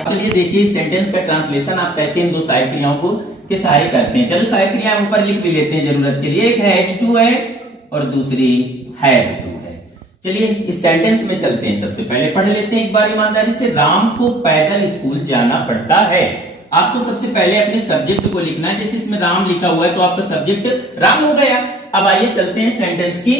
Part. चलिए देखिए sentence का ट्रांसलेशन आप कैसे इन दो सहायक क्रियाओं को के सहारे करते हैं। चलो सहायक क्रियाएं ऊपर लिख भी लेते हैं जरूरत के लिए। एक हैज टू है और दूसरी हैव टू है। चलिए इस सेंटेंस में चलते हैं। सबसे पहले पढ़ लेते हैं एक बार ईमानदारी से। राम को पैदल स्कूल जाना पड़ता है। आपको सबसे पहले अपने सब्जेक्ट को लिखना है। जैसे इसमें राम लिखा हुआ है तो आपका सब्जेक्ट राम हो गया। अब आइए चलते हैं सेंटेंस की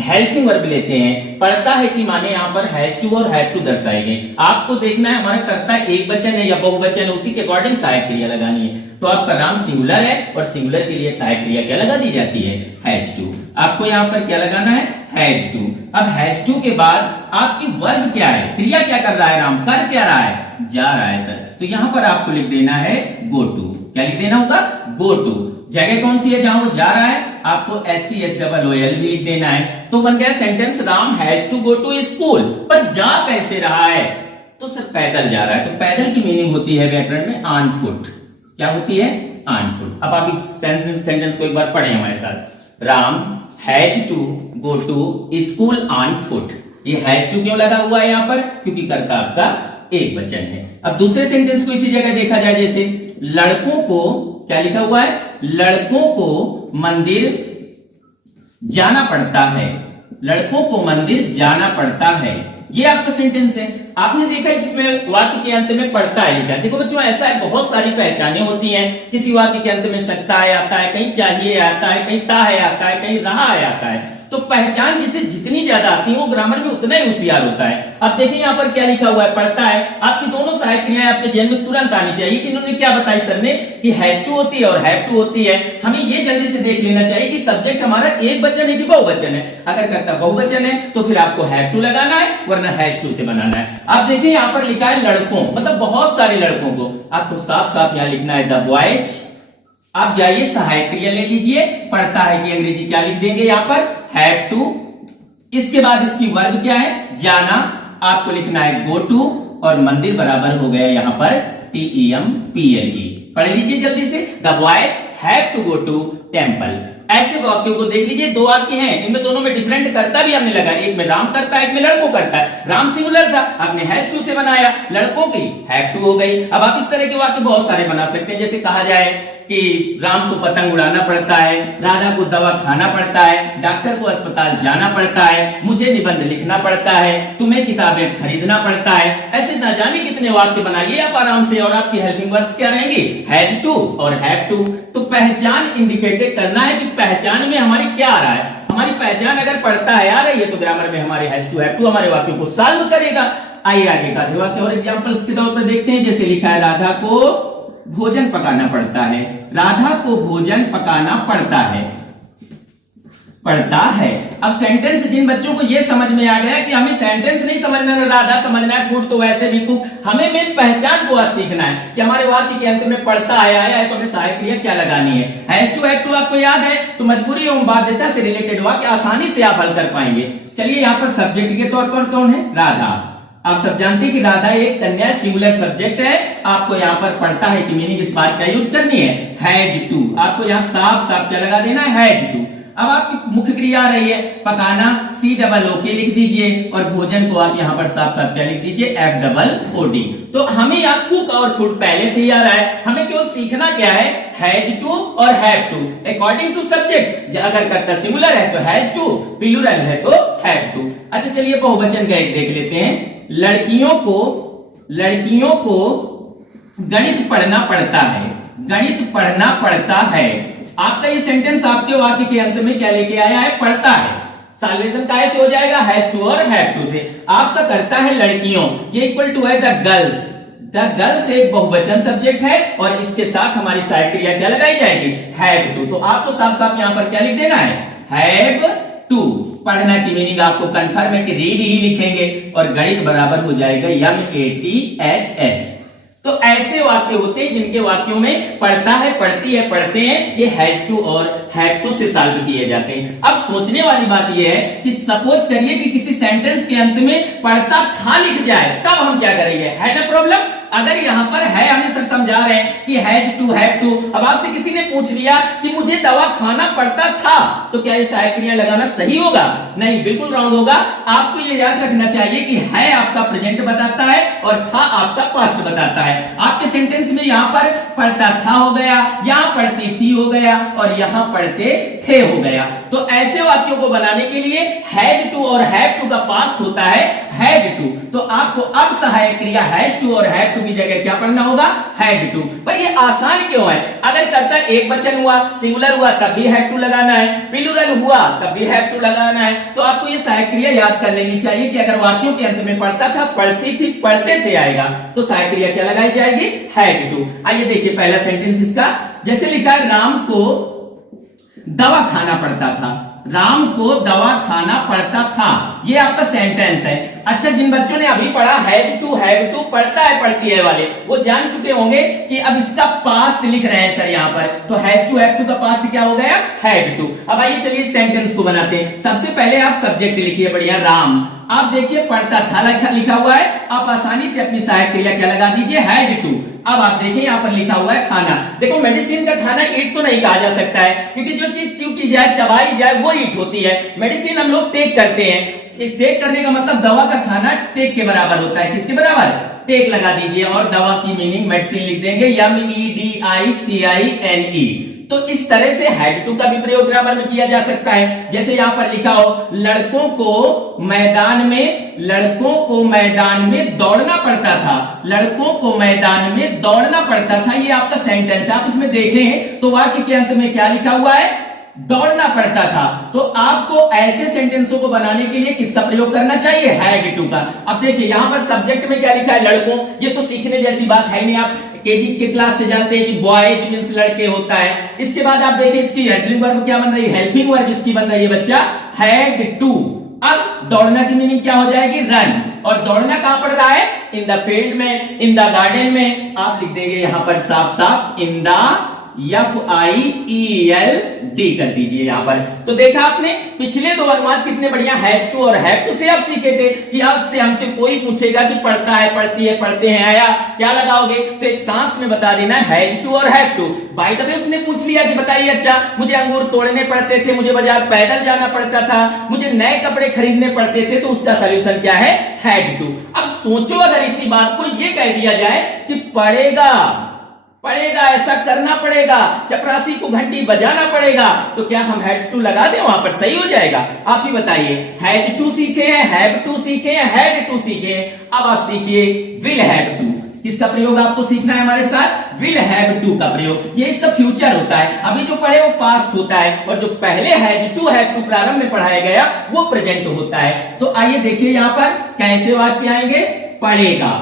हेल्पिंग वर्ब लेते हैं। पढ़ता है कि माने यहाँ पर हैज टू और हैव टू दर्शाए गए। आपको देखना है हमारा कर्ता एक वचन है या बहुवचन है, उसी के अकॉर्डिंग सहायक क्रिया लगानी है। तो आपका राम सिंगुलर है और सिंगुलर के लिए सहायक क्रिया क्या लगा दी जाती है? Has to. आपको यहाँ पर क्या लगाना है? Has to. अब हैज टू के बाद आपकी वर्ब क्या है? क्रिया क्या कर रहा है? राम कर क्या रहा है? जा रहा है सर। तो यहां पर आपको लिख देना है गो टू। क्या लिख देना होगा? Go to. जगह कौन सी है जहां वो जा रहा है? आपको SCHOOL भी लिख देना है। तो बन गया sentence Ram has to go to school. पर जा कैसे रहा है? तो सर पैदल जा रहा है। तो पैदल की मीनिंग होती है व्याकरण में ऑन फुट। क्या होती है? On foot. अब आप इस सेंटेंस को एक बार पढ़ें हमारे साथ। Ram has to go to school on foot. ये हैज टू क्यों लगा हुआ है यहाँ पर? क्योंकि कर्ता आपका एक वचन है। अब दूसरे सेंटेंस को इसी जगह देखा जाए। जैसे लड़कों को क्या लिखा हुआ है? लड़कों को मंदिर जाना पड़ता है। लड़कों को मंदिर जाना पड़ता है। ये आपका सेंटेंस है। आपने देखा इसमें वाक्य के अंत में पढ़ता है लिखा है। देखो बच्चों ऐसा है, बहुत सारी पहचानें होती हैं। किसी वाक्य के अंत में सकता है आता है, कहीं चाहिए आता है, कहीं ता है आता है, कहीं रहा है आता है। तो पहचान जिसे जितनी ज्यादा आती है वो ग्रामर में उतना ही होशियार होता है। अब देखिए यहाँ पर क्या लिखा हुआ है? पढ़ता है। आपकी दोनों सहायक क्रियाएं आपके जेल में तुरंत आनी चाहिए कि इन्होंने क्या बताई सर ने कि हैज टू होती है और हैव टू होती है। हमें ये जल्दी से देख लेना चाहिए कि सब्जेक्ट हमारा एक वचन है कि बहुवचन है। अगर कर्ता बहुवचन है तो फिर आपको हैव टू लगाना है, वरना हैज टू से बनाना है। आप देखिए यहाँ पर लिखा है लड़कों, मतलब बहुत सारे लड़कों को। आपको साफ साफ यहाँ लिखना है द बॉयज। आप जाइए सहायक क्रिया ले लीजिए। पढ़ता है कि अंग्रेजी क्या लिख देंगे यहाँ पर? Have to. इसके बाद इसकी वर्ब क्या है? जाना। आपको लिखना है गो टू और मंदिर बराबर हो गया यहाँ पर TEMPLE। पढ़ लीजिए जल्दी से। The boys have to go to temple. ऐसे वाक्यों को देख लीजिए। दो वाक्य हैं, इनमें दोनों में डिफरेंट करता भी हमने लगा। एक में राम करता है, एक में लड़कों करता है। राम सिंगुलर था, आपने हैज टू से बनाया। लड़कों की हैव टू हो गई। अब आप इस तरह के वाक्य बहुत सारे बना सकते हैं। जैसे कहा जाए कि राम को पतंग उड़ाना पड़ता है, राधा को दवा खाना पड़ता है, डॉक्टर को अस्पताल जाना पड़ता है, मुझे निबंध लिखना पड़ता है, तुम्हें किताबें खरीदना पड़ता है। ऐसे न जाने कितने वाक्य बनाइए आप आराम से। और आपकी हेल्पिंग वर्ब्स क्या रहेंगी? हैज टू और हैव टू। तो पहचान इंडिकेटेड करना है कि पहचान में हमारी क्या आ रहा है। हमारी पहचान अगर पढ़ता है आ रही है तो ग्रामर में हमारे हैज टू हैव टू हमारे वाक्यों को सॉल्व करेगा। आइए आगे का वाक्य और एग्जांपल्स के तौर पर देखते हैं। जैसे लिखा है राधा को भोजन पकाना पड़ता है। राधा को भोजन पकाना पड़ता है। पड़ता है। अब सेंटेंस जिन बच्चों को ये समझ में आ गया कि हमें सेंटेंस नहीं समझना है, राधा समझना है, फूड तो वैसे भी कुक। हमें मेन पहचान को आज सीखना है कि हमारे वाक्य के अंत में पढ़ता है आया है तो हमें सहायक क्रिया क्या लगानी है। हैज टू हैव टू आपको याद है तो मजबूरी एवं बाध्यता से रिलेटेड वाक्य आसानी से आप हल कर पाएंगे। चलिए यहाँ पर सब्जेक्ट के तौर पर कौन है? राधा। आप सब जानते हैं कि राधा एक कन्या सिंगुलर सब्जेक्ट है। आपको यहाँ पर पढ़ता है कि मीनिंग इस बात क्या यूज करनी है? Has to. आपको यहाँ साफ साफ क्या लगा देना है? Has to. अब आपकी मुख्य क्रिया आ रही है पकाना, COOK लिख दीजिए और भोजन को आप यहाँ पर साफ साफ क्या लिख दीजिए? FOOD। तो हमें यहाँ कुक और फूड पहले से ही आ रहा है। हमें केवल सीखना क्या है? हैज टू और have to according to subject. अगर कर्ता सिंगुलर है तो हैज टू, प्लूरल है तो हैव टू। अच्छा चलिए बहुवचन का एक देख लेते हैं। लड़कियों को गणित पढ़ना पड़ता है। गणित पढ़ना पड़ता है। आपका ये सेंटेंस आपके वाक्य के अंत में क्या लेके आया है? पढ़ता है। सॉल्वेशन कैसे हो जाएगा? हैज टू और हैव टू से। आपका करता है लड़कियों, ये इक्वल टू है द गर्ल्स। द गर्ल्स एक बहुवचन सब्जेक्ट है और इसके साथ हमारी सहायक क्रिया क्या लगाई जाएगी? Have to. तो आपको साफ साफ यहां पर क्या लिख देना है? Have to. पढ़ना की मीनिंग आपको कंफर्म है कि रीड ही लिखेंगे और गणित बराबर हो जाएगा MATHS। तो ऐसे वाक्य होते हैं जिनके वाक्यों में पढ़ता है, पढ़ती है, पढ़ते हैं, ये हैज टू और हैव टू से सॉल्व किए जाते हैं। अब सोचने वाली बात ये है कि सपोज करिए कि किसी सेंटेंस के अंत में पढ़ता था लिख जाए, तब हम क्या करेंगे? है ना प्रॉब्लम? अगर यहां पर है, हमें सर समझा रहे हैं कि हैज टू, हैव टू। अब आपसे किसी ने पूछ लिया कि मुझे दवा खाना पड़ता था, तो क्या ये सहायक क्रिया लगाना सही होगा? नहीं, बिल्कुल रॉन्ग होगा। आपको ये याद रखना चाहिए कि है आपका प्रेजेंट बताता है और था आपका पास्ट बताता है। आपके सेंटेंस में यहां पर पढ़ता था हो गया, यहां पढ़ती थी हो गया और यहां पढ़ते थे हो गया। तो ऐसे वाक्यों को बनाने के लिए हैज टू और हैव टू का पास्ट होता है हैड टू। तो आपको अब सहायक क्रिया हैज टू और हैव टू की जगह क्या पढ़ना होगा? Had to. पर ये आसान क्यों है? अगर कर्ता एक वचन हुआ, सिंगुलर हुआ, तब भी हैड टू लगाना है, प्लूरल हुआ तब भी हैव टू लगाना है। तो आपको ये सहायक क्रिया याद कर लेनी चाहिए कि अगर वाक्यों के अंत में पढ़ता था, पढ़ती थी, पढ़ते थे आएगा, तो सहायक क्रिया क्या लगाई जाएगी? Had to. आइए देखिए पहला सेंटेंस इसका, जैसे लिखा राम को दवा खाना पड़ता था, राम को दवा खाना पड़ता था, ये आपका सेंटेंस है। अच्छा, जिन बच्चों ने अभी पढ़ा हैज टू, हैव टू, पढ़ता है, पढ़ती है वाले, वो जान चुके होंगे कि अब इसका पास्ट लिख रहे हैं सर यहाँ पर, तो हैज टू, हैव टू का पास्ट क्या हो गया? Had to. अब आइए चलिए सेंटेंस को बनाते हैं। सबसे पहले आप सब्जेक्ट लिखिए बढ़िया, राम। आप देखिए पढ़ता था लिखा हुआ है, आप आसानी से अपनी सहायक क्रिया क्या लगा दीजिए? Had to. अब आप देखिए यहाँ पर लिखा हुआ है खाना। देखो मेडिसिन का खाना ईट तो नहीं कहा जा सकता है, क्योंकि जो चीज च्यू की जाए, चबाई जाए, वो ईट होती है। मेडिसिन हम लोग टेक करते हैं, टेक करने का मतलब दवा का खाना टेक के बराबर होता है। किसके बराबर? टेक लगा दीजिए और दवा की मीनिंग मेडिसिन लिख देंगे, MEDICINE। तो इस तरह से हैड टू का भी प्रयोग ग्रामर में किया जा सकता है। जैसे यहां पर लिखा हो लड़कों को मैदान में दौड़ना पड़ता था, लड़कों को मैदान में दौड़ना पड़ता था, ये आपका सेंटेंस है। आप इसमें देखें तो वाक्य के अंत में क्या लिखा हुआ है? दौड़ना पड़ता था। तो आपको ऐसे सेंटेंसों को बनाने के लिए किसका प्रयोग करना चाहिए? हैड टू का। अब देखिए यहां पर सब्जेक्ट में क्या लिखा है? लड़कों। ये तो सीखने जैसी बात है नहीं, आप केजी के क्लास से जानते हैं कि बॉयज मींस लड़के होता है। इसके बाद आप देखिए इसकी हेल्पिंग वर्ब क्या बन रही है? हेल्पिंग वर्ब इसकी बन रही है बच्चा हैड टू। अब दौड़ना की मीनिंग क्या हो जाएगी? रन। और दौड़ना कहां पड़ रहा है? इन द फील्ड में, इन द गार्डन में। आप लिख देंगे यहां पर साफ साफ इन द FIELD कर दीजिए यहां पर। तो देखा आपने पिछले दो अनुवाद कितने बढ़िया हैज टू और हैव टू से आप सीखे थे कि आज से हमसे कोई पूछेगा कि पढ़ता है, पढ़ती है, पढ़ते हैं आया, क्या लगाओगे? तो एक सांस में बता देना हैज टू और have to. By the way उसने पूछ लिया कि बताइए अच्छा मुझे अंगूर तोड़ने पड़ते थे, मुझे बाजार पैदल जाना पड़ता था, मुझे नए कपड़े खरीदने पड़ते थे, तो उसका सॉल्यूशन क्या है? Had to. अब सोचो अगर इसी बात को ये कह दिया जाए कि पढ़ेगा, ऐसा करना पड़ेगा, चपरासी को घंटी बजाना पड़ेगा, तो क्या हम हैड टू लगा दें वहां पर? सही हो जाएगा? आप ही बताइए। हैज टू सीखे हैं, हैव टू सीखे हैं, हैड टू सीखे हैं। अब आप सीखिए विल हैव टू। किसका प्रयोग आपको सीखना है हमारे साथ? विल हैव टू का प्रयोग। ये इसका फ्यूचर होता है, अभी जो पढ़े वो पास्ट होता है, और जो पहले हैज टू हैव टू प्रारंभ में पढ़ाया गया वो प्रेजेंट होता है। तो आइए देखिए यहां पर कैसे वाक्य आएंगे। पढ़ेगा,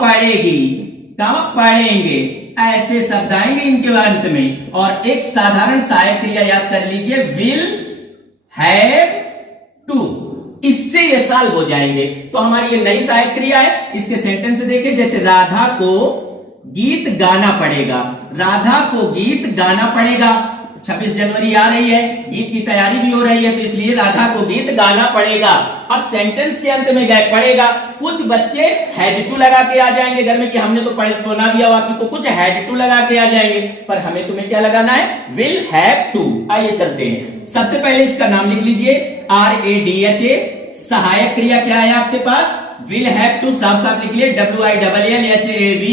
पढ़ेगी, पढ़ेंगे, ऐसे शब्द आएंगे इनके अंत में। और एक साधारण सहायक क्रिया याद कर लीजिए, विल हैव टू। इससे ये सॉल्व हो जाएंगे। तो हमारी ये नई सहायक क्रिया है। इसके सेंटेंस देखें, जैसे राधा को गीत गाना पड़ेगा, राधा को गीत गाना पड़ेगा। 26 जनवरी आ रही है, गीत की तैयारी भी हो रही है, तो इसलिए राधा को गीत गाना पड़ेगा। अब सेंटेंस के अंत में गए पड़ेगा, कुछ बच्चे हैड टू लगा के आ जाएंगे घर में कि हमने तो बना दिया वाक्य को, कुछ हैड टू लगा के आ जाएंगे, पर हमें तुम्हें क्या लगाना है? Will have to. आइए चलते हैं। सबसे पहले इसका नाम लिख लीजिए RADHA। सहायक क्रिया क्या है आपके पास? Will have to. साफ साफ लिख लिए WILLHAVETO।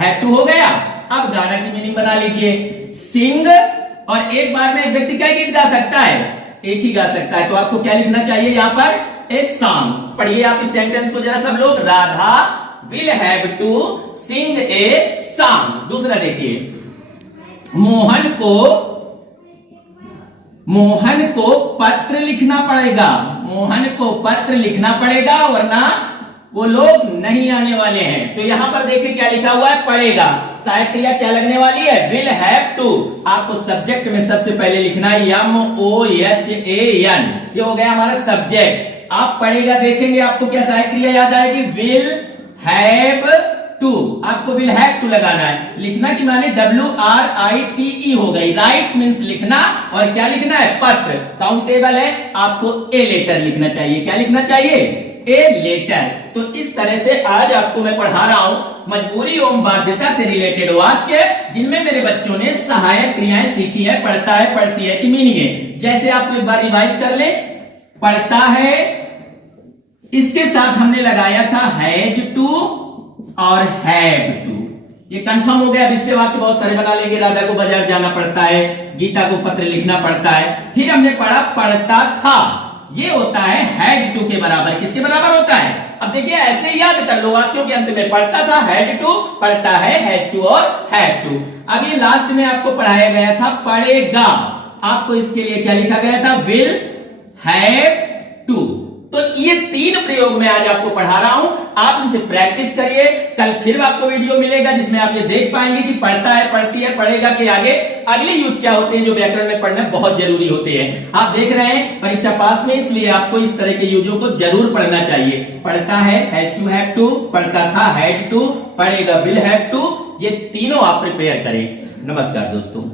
हैव टू हो गया। अब गाना की मीनिंग बना लीजिए, सिंग। और एक बार में एक व्यक्ति क्या गीत गा सकता है? एक ही गा सकता है। तो आपको क्या लिखना चाहिए यहां पर? A song. पढ़िए आप इस सेंटेंस को जरा सब लोग। Radha will have to sing a song. दूसरा देखिए, मोहन को पत्र लिखना पड़ेगा, मोहन को पत्र लिखना पड़ेगा, वरना वो लोग नहीं आने वाले हैं। तो यहां पर देखिए क्या लिखा हुआ है? पढ़ेगा। सहायक क्रिया क्या लगने वाली है? Will have to. आपको सब्जेक्ट में सबसे पहले लिखना है MOHAN। ये हो गया हमारा सब्जेक्ट। आप पढ़ेगा देखेंगे, आपको क्या सहायक क्रिया याद आएगी? विल हैव आपको विल हैव टू लगाना है। लिखना की माने WRITE हो गई, राइट मीन्स लिखना, और क्या लिखना है, पत्र। काउंटेबल है, आपको ए लेटर लिखना चाहिए। क्या लिखना चाहिए, ए लेटर। तो इस तरह से आज आपको मैं पढ़ा रहा हूं मजबूरी एवं बाध्यता से रिलेटेड वाक्य, जिनमें मेरे बच्चों ने सहायक क्रियाएं सीखी है, पढ़ता है, पढ़ती है की मीनिंग है। जैसे आपको एक बार रिवाइज कर ले, पढ़ता है, इसके साथ हमने लगाया था हैज टू और हैव टू, ये कंफर्म हो गया। अब इससे वाक्य बहुत सारे बना लेंगे। राधा को बाजार जाना पड़ता है, गीता को पत्र लिखना पड़ता है। फिर हमने पढ़ा पढ़ता था, ये होता है हैड टू के बराबर। किसके बराबर होता है, अब देखिए ऐसे ही याद कर लो, वाक्यों के अंत में पढ़ता था, हैड टू, पढ़ता है, हैज टू और हैड टू। अब ये लास्ट में आपको पढ़ाया गया था पढ़ेगा, आपको इसके लिए क्या लिखा गया था, विल हैव टू। तो ये 3 प्रयोग मैं आज आपको पढ़ा रहा हूं, आप इनसे प्रैक्टिस करिए। कल फिर आपको वीडियो मिलेगा जिसमें आप ये देख पाएंगे कि पढ़ता है, पढ़ती है, पढ़ेगा के आगे अगले यूज क्या होते हैं, जो व्याकरण में पढ़ना बहुत जरूरी होते हैं। आप देख रहे हैं परीक्षा पास में, इसलिए आपको इस तरह के यूजों को जरूर पढ़ना चाहिए। पढ़ता है, हैज टू, हैव टू, पढ़ता था, हैड टू, पढ़ेगा, विल हैव टू, ये तीनों आप प्रिपेयर करें। नमस्कार दोस्तों।